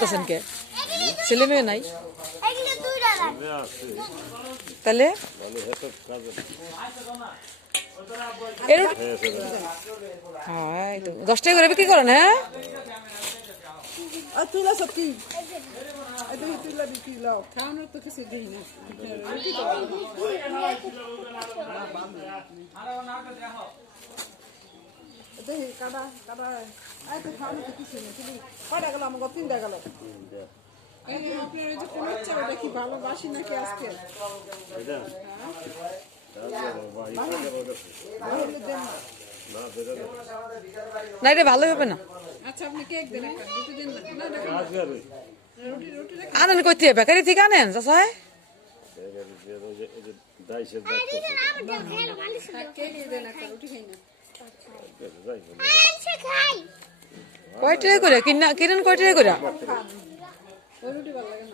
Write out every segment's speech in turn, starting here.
করতেছেন কে? ছেলে মেয়ে নাই তাহলে হ্যাঁ 10 টাকা করে বিক্রি করেন? হ্যাঁ তুলা সত্যি তুলা বিক্রি লাও খাওয়ানোর তো কিছু দিই না দেখি কাটা কাটা তো খাওয়ানো তো কিছু নেই তুমি কয়টা গেল আমাকে 3টা গেল আপনার ওই যে কোন হচ্ছে ওটা কি ভালোবাসি নাকি আজকে না এটা ভালো হবে না। আচ্ছা আপনি কেক দেন একটা রুটি দেন না রুটি রুটি আনেন কইতে বেকারি থেকে আনেন চাচা? কেক দেন একটা রুটি খাই না কয় টাকা করে কিনেন? কয় টাকা করে? ওই রুটি ভালো লাগে না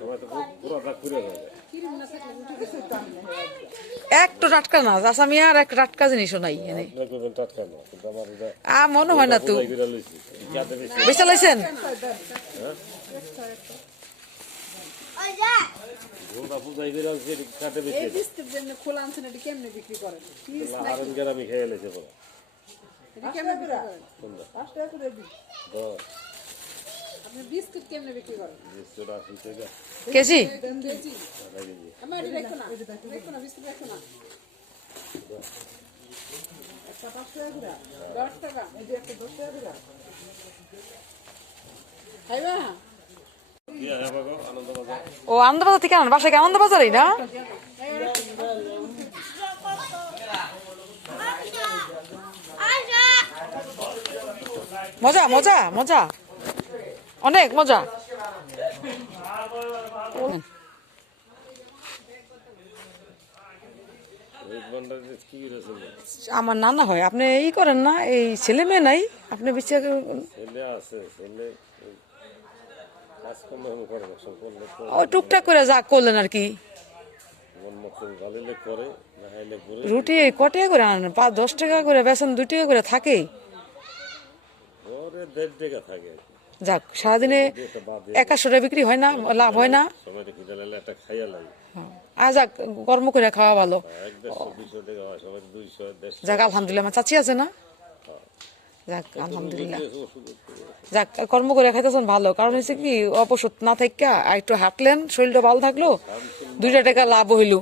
কিরম না থাকলে রুটি কিছু দাম নেই একটু টাটকা না চাচা মিয়া, আর একটা টাটকা জিনিসও নাই এনে। মনে হয় না তো বেচা লাইছেন? এই বিস্কুট জন্য খোলা আনছেন এটা কেমনে বিক্রি করেন এটা কেমনে বিক্রি করেন 5 টাকা করে দিই আপনি বিস্কুট কেমনে বিক্রি করেন কেজি? কেজি আমার এটা দেখো না বিস্কুট দেখো না একটা 5 টাকা করে 10 টাকা এই যে একটা 10 টাকা করে খাইবা ও আনন্দবাজার থেকে আনেন? বাসায় কি আনন্দবাজারই না? মজা মজা মজা অনেক মজা। আমার নানা হয়, আপনি ই করেন না? এই ছেলে মেয়ে নাই আপনি বিচার? ও টুকটাক করে যা করলেন আর কি। রুটি কটে করে আনেন? 10 টাকা করে বেচেন, 2 টাকা করে থাকে। যাক সারাদিনে 100 টাকা বিক্রি হয় না, লাভ হয় না। আর যাক কর্ম করে খাওয়া ভালো। যাক আলহামদুলিল্লাহ, আমার চাচি আছে না? যাক আলহামদুলিল্লাহ, যাক কর্ম করে খাইতেছেন ভালো। কারণ হচ্ছে কি অপসুত না থাকা একটু হাঁটলেন, শরীরটা ভালো থাকলো, 2 টাকা লাভ হইলো।